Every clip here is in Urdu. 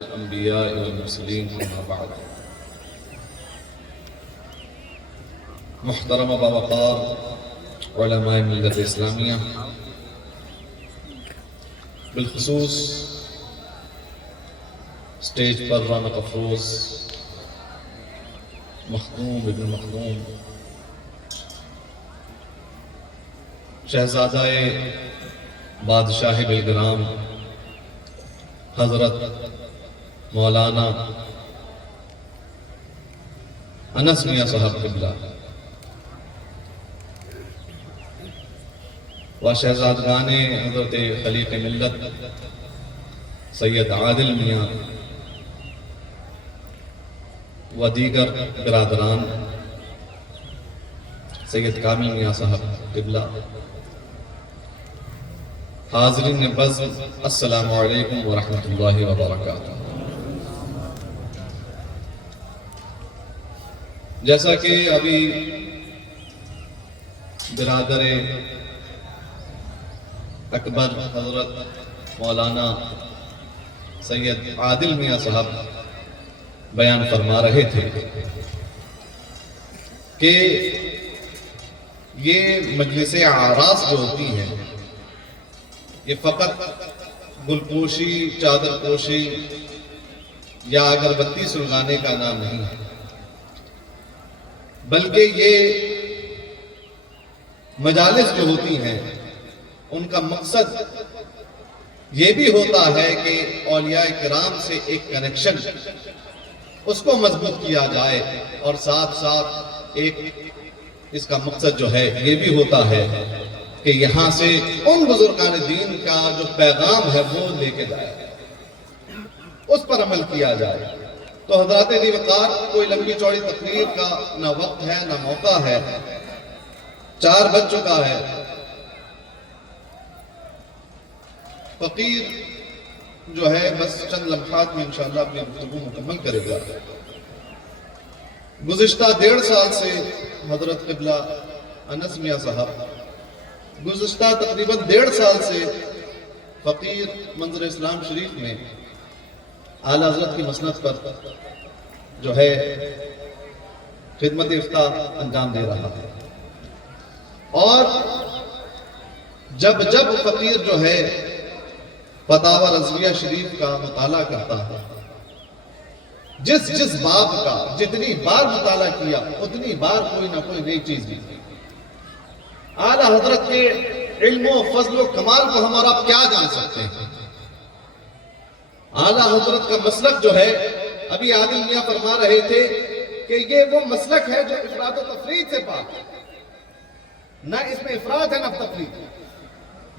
الأنبياء والمرسلين أما بعد. محترم باوقار علماء ملت اسلامیہ، بالخصوص سٹیج پر رونق افروز مخدوم ابن مخدوم، شہزادہ بادشاہ بلگرام حضرت مولانا انس میاں صاحب قبلہ و شہزادگان حضرت خلیق ملت سید عادل میاں و دیگر برادران، سید کامل میاں صاحب قبلہ، حاضرین بزم، السلام علیکم ورحمۃ اللہ وبرکاتہ۔ جیسا کہ ابھی برادر اکبر حضرت مولانا سید عادل میاں صاحب بیان فرما رہے تھے کہ یہ مجلس اعراس جو ہوتی ہے یہ فقط گلپوشی، چادر پوشی یا اگربتی سلگانے کا نام نہیں ہے، بلکہ یہ مجالس جو ہوتی ہیں ان کا مقصد یہ بھی ہوتا ہے کہ اولیاء کرام سے ایک کنیکشن اس کو مضبوط کیا جائے، اور ساتھ ساتھ ایک اس کا مقصد جو ہے یہ بھی ہوتا ہے کہ یہاں سے ان بزرگان دین کا جو پیغام ہے وہ لے کے جائے، اس پر عمل کیا جائے۔ تو حضرات دی وقار، کوئی لمبی چوڑی تقریر کا نہ وقت ہے نہ موقع ہے، 4 بج چکا ہے۔ فقیر جو ہے بس چند لمحات میں انشاءاللہ اپنی گفتگو مکمل کرے گا۔ گزشتہ 1.5 سال سے حضرت قبلہ انس میاں صاحب، گزشتہ تقریباً 1.5 سال سے فقیر منظر اسلام شریف میں اعلی حضرت کی مسند پر جو ہے خدمت افتاح انجام دے رہا ہے، اور جب فقیر جو ہے فتاوی رضویہ شریف کا مطالعہ کرتا ہے، جس باب کا جتنی بار مطالعہ کیا اتنی بار کوئی نہ کوئی نئی چیز ملتی۔ اعلی حضرت کے علم و فضل و کمال کو ہم اور آپ کیا جان سکتے ہیں؟ اعلی حضرت کا مسلک جو ہے، ابھی عادل میاں فرما رہے تھے کہ یہ وہ مسلک ہے جو افراد و تفرید سے پاک ہے، نہ اس میں افراد ہے نہ تفرید،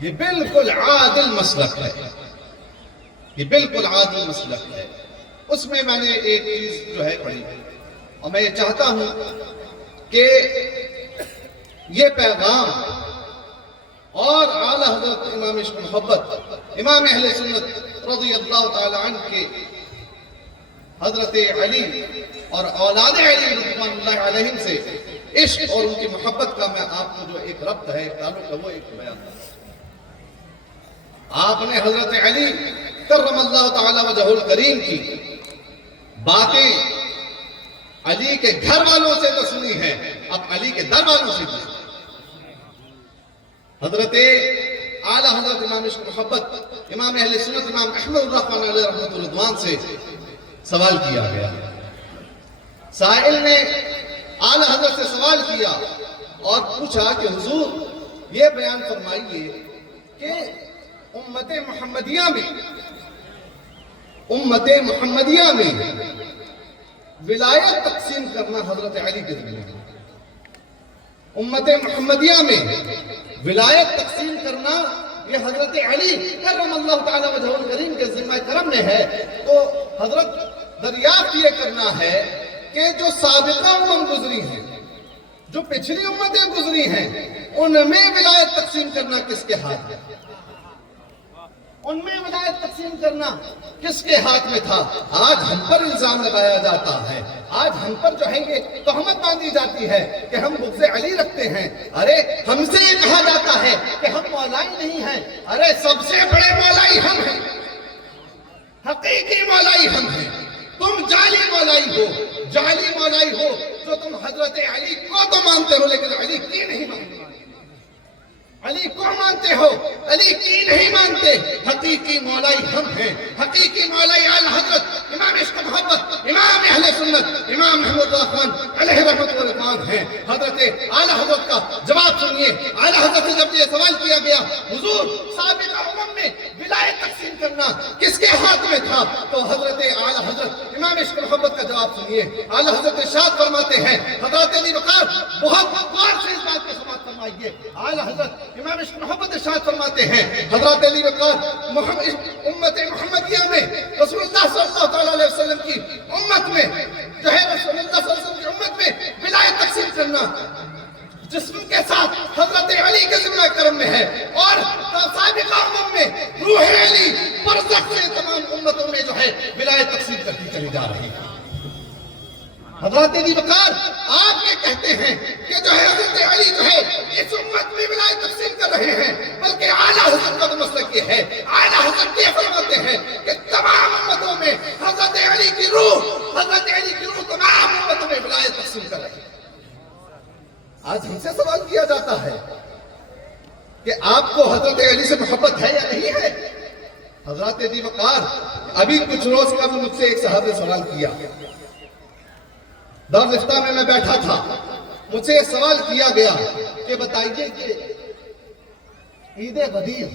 یہ بالکل عادل مسلک ہے، یہ بالکل عادل مسلک ہے۔ اس میں میں نے ایک چیز جو ہے پڑھی، اور میں یہ چاہتا ہوں کہ یہ پیغام اور اعلی حضرت امام عشق محبت، امام اہل سنت رضی اللہ تعالی عنہ کے حضرت علی اور اولاد علی رضوان اللہ علیہم سے عشق اور ان کی محبت کا میں آپ کو جو ایک ربط ہے، ایک تعلق ہے، وہ ایک بیان کرتا ہوں۔ آپ نے حضرت علی کرم اللہ تعالی وجہہ الکریم کی باتیں علی کے گھر والوں سے تو سنی ہے، اب علی کے در والوں سے بھی سنی۔ حضرت اعلی حضرت امام عشق محبت، امام اہل سنت امام احمد الرحمن علیہ رحمۃ الرضوان سے سوال کیا گیا۔ سائل نے اعلی حضرت سے سوال کیا اور پوچھا کہ حضور یہ بیان فرمائیے کہ امت محمدیہ میں ولایت تقسیم کرنا حضرت علی کے ذمہ ہے، امت محمدیہ میں ولایت تقسیم کرنا یہ حضرت علی کرم اللہ تعالی وجہہ الکریم کے ذمہ کرم میں ہے۔ تو حضرت دریافت یہ کرنا ہے کہ جو سابقہ امم گزری ہیں، جو پچھلی امتیں گزری ہیں، ان میں ولایت تقسیم کرنا کس کے ہاتھ میں؟ ان میں ولایت تقسیم کرنا کس کے ہاتھ میں تھا؟ آج ہم پر الزام لگایا جاتا ہے، آج ہم پر جو ہے یہ تہمت باندھی جاتی ہے کہ ہم بغض علی رکھتے ہیں۔ ارے ہم سے یہ کہا جاتا ہے کہ ہم مولائی نہیں ہیں، ارے سب سے بڑے مولائی ہم ہیں۔ حقیقی مولائی ہم ہیں، تم جعلی مولائی ہو، جعلی مولائی ہو جو تم حضرت علی کو تو مانتے ہو لیکن علی کی نہیں مانتے، علی کو مانتے ہو علی کی نہیں مانتے۔ حقیقی مولائی ہم ہیں، حقیقی مولائی اعلی حضرت امام عشق محبت امام اہل سنت امام محمود اللہ خان علیہ رحمت والرضوان ہیں۔ حضرت اعلی حضرت کا جواب سنیے۔ اعلی حضرت سے جب یہ سوال کیا گیا حضور سابق امم میں ولایت تقسیم کرنا کس کے ہاتھ میں تھا، تو حضرت اعلی حضرت امام عشق محبت کا جواب سنیے۔ اعلی حضرت ارشاد فرماتے ہیں، حضرت علی وقار بہت غور سے اس بات کو سماعت فرمائیے۔ اعلی حضرت امام عشق محبت ارشاد فرماتے ہیں، حضرت علی وقار امت محمدیہ میں رسول اللہ صلی اللہ علیہ وسلم کی امت میں جو ہے رسول اللہ صلی اللہ علیہ وسلم کی امت میں ولایت تقسیم کرنا جسم کے ساتھ حضرت علی کے ذمہ کرم میں ہے، اور سابقہ امم میں روح علی برزخ سے تمام امتوں میں جو ہے ولایت تقسیم کرتی چلی جا رہی ہے۔ حضرت علی وقار آپ یہ کہتے ہیں کہ جو ہے حضرت علی جو ہے اس امت میں ولایت تقسیم کر رہے ہیں، بلکہ اعلیٰ حضرت کا تو مسلک یہ ہے، اعلیٰ حضرت یہ فرماتے ہیں کہ تمام امتوں میں حضرت علی کی روح تمام امتوں میں ولایت تقسیم کر رہی ہے۔ آج ہم سے سوال کیا جاتا ہے کہ آپ کو حضرت علی سے محبت ہے یا نہیں ہے؟ حضرت علی وقار ابھی کچھ روز قبل مجھ سے ایک صاحب نے سوال کیا، دارالفتہ میں بیٹھا تھا، مجھ سے یہ سوال کیا گیا کہ بتائیے کہ عید غدیر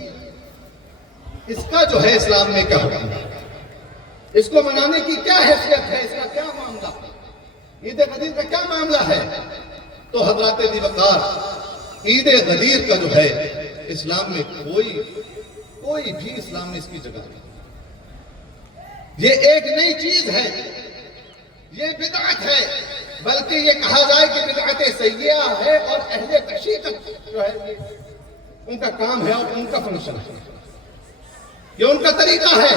اس کا جو ہے اسلام میں کیا حکم ہے، اس کو منانے کی کیا حیثیت ہے، اس کا کیا معاملہ، عید غدیر کا کیا معاملہ ہے؟ تو حضرت علی وقار عید غدیر کا جو ہے اسلام میں کوئی بھی اسلام میں اس کی جگہ نہیں، یہ ایک نئی چیز ہے، یہ بدعت ہے، بلکہ یہ کہا جائے کہ بدعت سیئہ ہے، اور اہل تشیع جو ہے ان کا کام ہے اور ان کا فنکشن ہے، یہ ان کا طریقہ ہے۔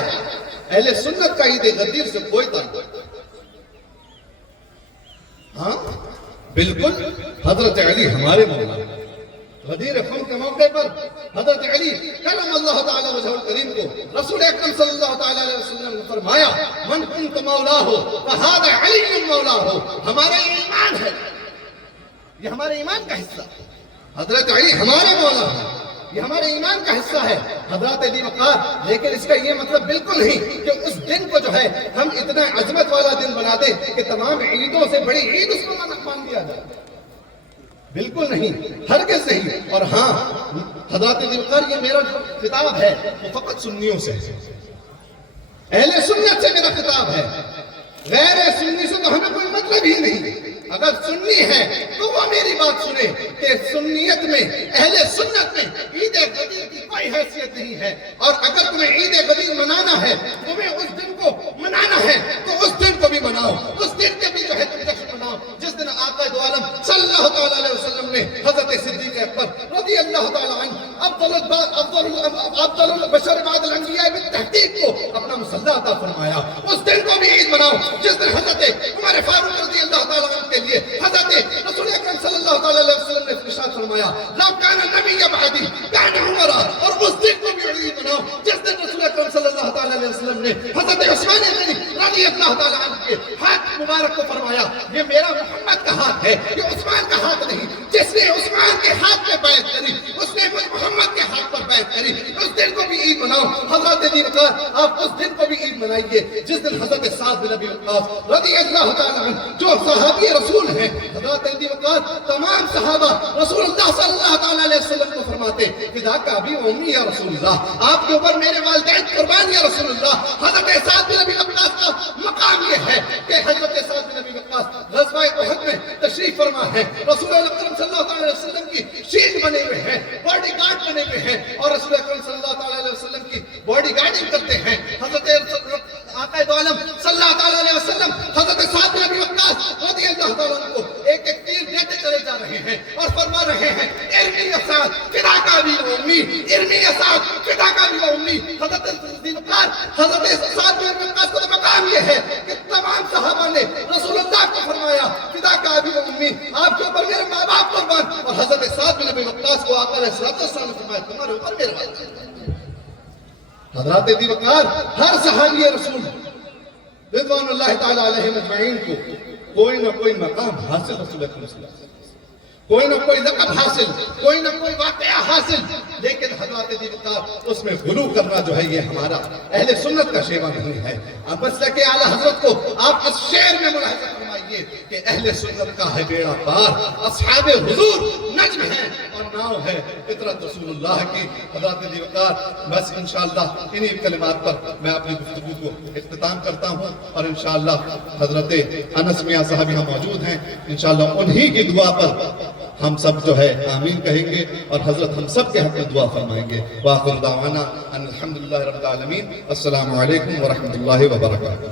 اہل سنت کا عید غدیر سے کوئی تعلق نہیں۔ ہاں بالکل حضرت علی ہمارے مولا ہیں۔ غدیر خم کے موقع پر حضرت علی کرم اللہ تعالی وجہ الکریم کو رسول اکرم صلی اللہ تعالی علیہ وسلم نے فرمایا، من کنت مولا ہو فہذا علی مولا ہو۔ ہمارا ایمان ہے، یہ ہمارے ایمان کا حصہ ہے، حضرت علی ہمارے مولا ہے، یہ ہمارے ایمان کا حصہ ہے حضرت علی وقار۔ لیکن اس کا یہ مطلب بالکل نہیں کہ اس دن کو جو ہے ہم اتنا عظمت والا دن بنا دیں کہ تمام عیدوں سے بڑی عید اس کو مان دیا جائے، بالکل نہیں، ہرگز نہیں۔ اور ہاں حضرت علی وقار یہ میرا جو خطاب ہے وہ فقط سنیوں سے ہے، اہل سنت سے میرا خطاب ہے، غیر سنی سے تو ہمیں کوئی مطلب ہی نہیں۔ اگر سنی ہے تو وہ میری بات سنے کہ سنیت میں اہل سنت میں عید غدیر کی کوئی حیثیت نہیں ہے، اور اگر تمہیں عید غدیر منانا ہے، تمہیں اس دن کو منانا ہے تو اس دن کو بھی مناؤ، اس دن کے بھی جو ہے تم جشن مناؤ جس دن آقا دو عالم صلی اللہ تعالی علیہ وسلم نے حضرت صدیق اکبر رضی اللہ تعالی عنہ افضل البشر بعد الانبیاء بالتحقیق کو اپنا مصلی عطا فرمایا، اس دن کو بھی عید مناؤ جس دن حضرت عمر فاروق رضی اللہ تعالی عنہ کے لیے حضرت رسول اکرم صلی اللہ تعالی علیہ وسلم نے ارشاد فرمایا، لو کان النبی بعدی کان عمر، اور اس دن کو بھی عید مناؤ جس دن رسول اکرم صلی اللہ تعالی علیہ وسلم نے حضرت عثمان غنی رضی اللہ تعالی عنہ کے ہاتھ مبارک کو فرمایا، یہ میرا محمد کا ہاتھ ہے، یہ عثمان کا ہاتھ نہیں۔ جس نے عثمان کے ہاتھ پہ بیعت کری اس نے محمد کے ہاتھ پر بیعت کری، اس دن کو بھی عید مناؤ۔ حضرت علی وقار آپ اس دن کو بھی عید منائیے جس دن حضرت سعد بن ابی وقاص رضی اللہ تعالی عنہ جو صحابی رسول ہیں، حضرت علی وقار تمام صحابہ رسول اللہ صلی اللہ تعالی علیہ وسلم کو فرماتے، فداک ابی و امی یا رسول اللہ، آپ کے اوپر میرے والدین قربان یا رسول اللہ۔ حضرت سعد بن ابی وقاص کا مقام یہ ہے کہ حضرت سعد بن ابی وقاص غزوہ احد میں تشریف فرما ہے، رسول اکرم صلی اللہ تعالی علیہ وسلم کی شیلڈ بنے ہوئے ہیں، باڈی گارڈ بنے ہوئے ہیں، اور رسول اکرم صلی اللہ تعالی علیہ وسلم کی باڈی گارڈنگ کرتے ہیں۔ حضرت آقا دو عالم صلی اللہ تعالی علیہ وسلم حضرت سعد بن ابی وقاص رضی اللہ تعالی عنہ کو ایک ایک تیر دیتے چلے جا رہے ہیں اور فرما رہے ہیں، ارمی یا سعد فداک ابی و امی، ارمی یا سعد فداک ابی و امی۔ حضرت سعد بن ابی وقاص کا مقام یہ ہے کہ تمام صحابہ نے رسول اللہ کو فرمایا، فداک ابی و امی، آپ کے اوپر میرے ماں باپ قربان، اور حضرت سعد بن ابی وقاص کو آقا علیہ الصلوۃ والسلام نے فرمایا، تمہارے اوپر میرے والدین۔ حضرات دیوکار ہر صحابی رسول رضوان اللہ تعالیٰ علیہ مجمعین کو کوئی نہ کوئی مقام حاصل رسول اکرم صلی اللہ علیہ وسلم، کوئی نہ کوئی لقب حاصل، کوئی نہ کوئی واقعہ حاصل، لیکن حضرات دیوکار اس میں غلو کرنا جو ہے یہ ہمارا اہل سنت کا شیوا نہیں ہے۔ اب مسلک اعلیٰ حضرت کو آپ اس شعر میں ملاحظہ فرمائیے کہ اہل سنت کا ہے بیڑا پار، اصحاب حضور نجم ہیں اور ناؤ ہے فطرت رسول اللہ کی۔ حضرات دیوکار بس انشاءاللہ انہی کلمات پر میں اپنی گفتگو کو اختتام کرتا ہوں، اور انشاءاللہ حضرت انس میاں صاحب یہاں موجود ہیں، انشاءاللہ انہی کی دعا پر ہم سب جو ہے آمین کہیں گے اور حضرت ہم سب کے حق میں دعا فرمائیں گے۔ وآخر دعوانا ان الحمدللہ رب العالمین، السلام علیکم ورحمۃ اللہ وبرکاتہ۔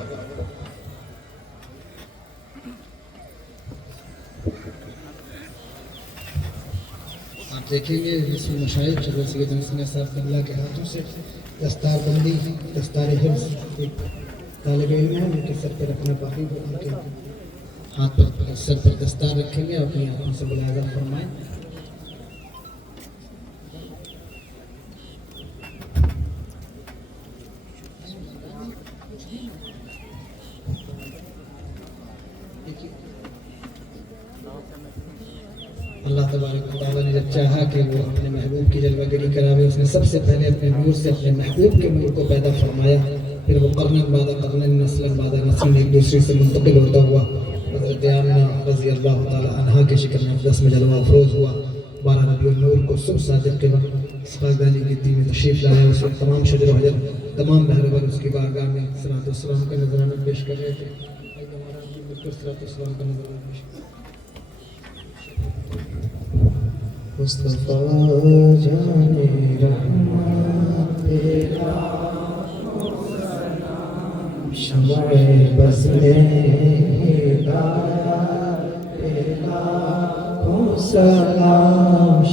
آپ دیکھیں گے اس میں مشاہد حضرت سید انس صاحب قبلہ کے ہاتھوں سے دستار بندی، دستار حفظ ایک طالب علم ہے ان کے سر پر رکھنا باقی ہے، ان کے ہاتھ پر سر پر دستار رکھیں گے، اپنی آنکھوں سے ملاحظہ فرمائیں۔ اللہ تبارک و تعالیٰ نے جب چاہا کہ وہ اپنے محبوب کی جلوہ گری کراوے، اس نے سب سے پہلے اپنے نور سے اپنے محبوب کے نور کو پیدا فرمایا، پھر وہ قرن بعد قرن، نسل بعد نسل ایک دوسرے سے منتقل ہوتا ہوا حضرت آمنہ رضی اللہ تعالیٰ عنہا کے شکل مقدس میں جلوہ افروز ہوا۔ 12 ربیع النور کو صبح صادق کے وقت اسحاق دانی کی دین میں تشریف لایا۔ اس وقت تمام شجر و حجر، تمام بحر اس کی بارگاہ میں صلاۃ والسلام کا نذرانہ پیش کر رہے تھے۔ صلاۃ والسلام کا نذرانہ پیش کر مصطفیٰ جان رحمت تیرا شمع بس میں ہدایت تیرا سلام